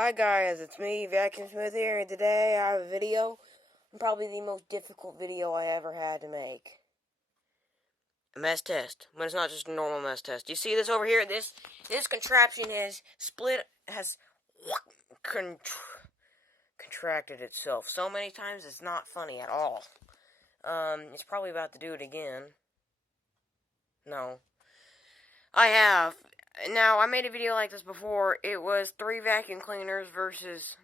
Hi guys, it's me, Vacuum Smith here, and today I have a video, probably the most difficult video I ever had to make. A mess test, but it's not just a normal mess test. You see this over here? This contraption has contracted itself so many times it's not funny at all. It's probably about to do it again. No. I have. Now, I made a video like this before. It was 3 vacuum cleaners versus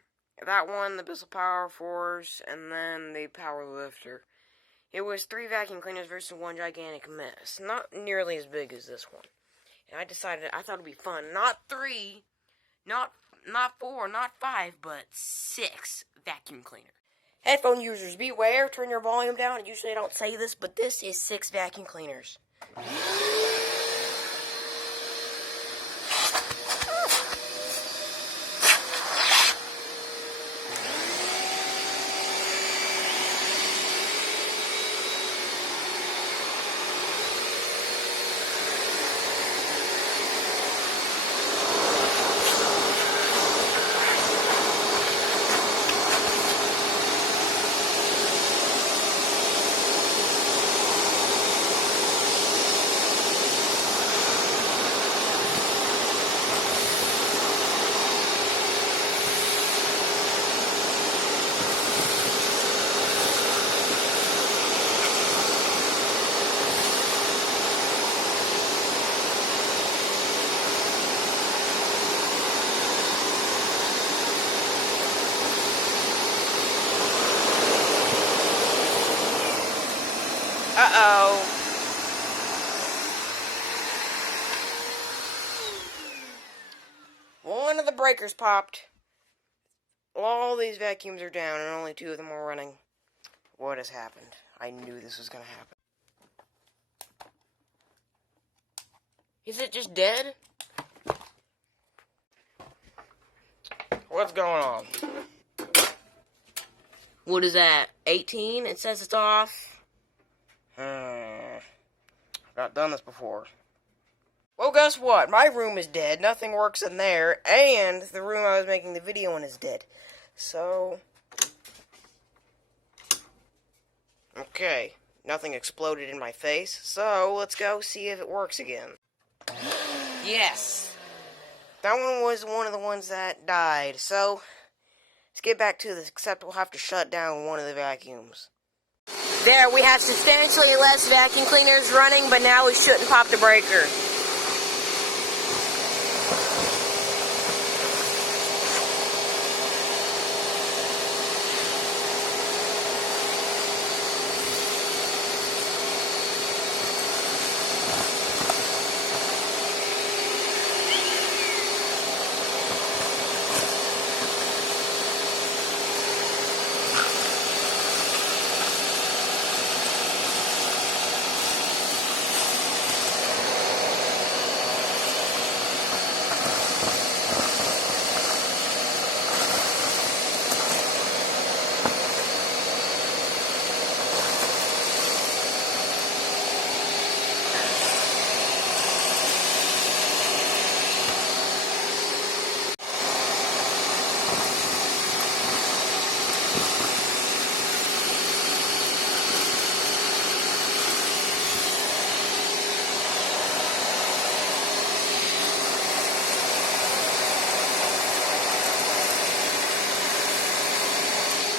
that one, the Bissell Power Force, and then the Power Lifter. It was 3 vacuum cleaners versus 1 gigantic mess. Not nearly as big as this one. And I decided, I thought it'd be fun. Not 3, not 4, not 5, but 6 vacuum cleaners. Headphone users, beware, turn your volume down. Usually I don't say this, but this is 6 vacuum cleaners. Uh-oh. One of the breakers popped. All these vacuums are down and only 2 of them are running. What has happened? I knew this was going to happen. Is it just dead? What's going on? What is that? 18? It says it's off. I've not done this before. Well, guess what? My room is dead. Nothing works in there. And the room I was making the video in is dead. So... okay. Nothing exploded in my face. So, let's go see if it works again. Yes! That one was one of the ones that died. So, let's get back to this. Except we'll have to shut down one of the vacuums. There, we have substantially less vacuum cleaners running, but now we shouldn't pop the breaker.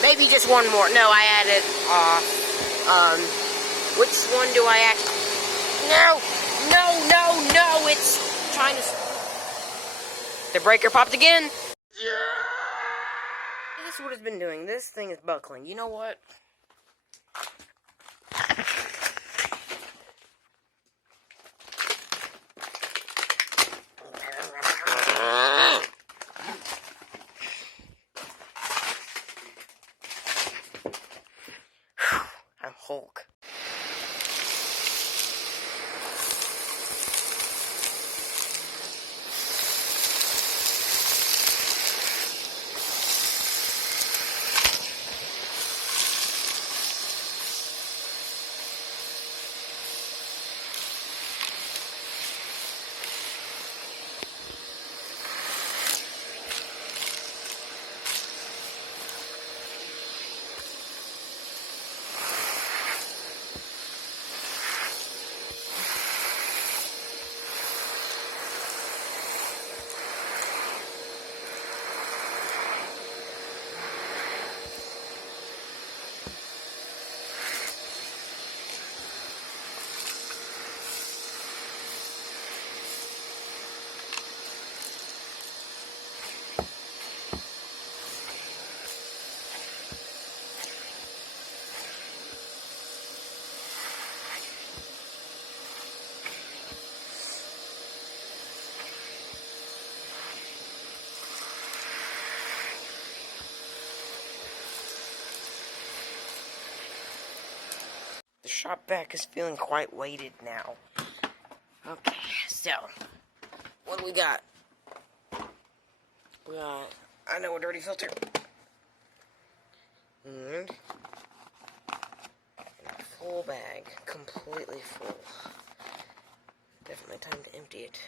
Maybe just one more. No, I added off. Which one do I add? No! It's trying to... The breaker popped again. Yeah. This is what it's been doing. This thing is buckling. You know what? I'm Hulk. shop vac is feeling quite weighted now. Okay, so, what do we got? We got, I know, a dirty filter. And a full bag, completely full. Definitely time to empty it.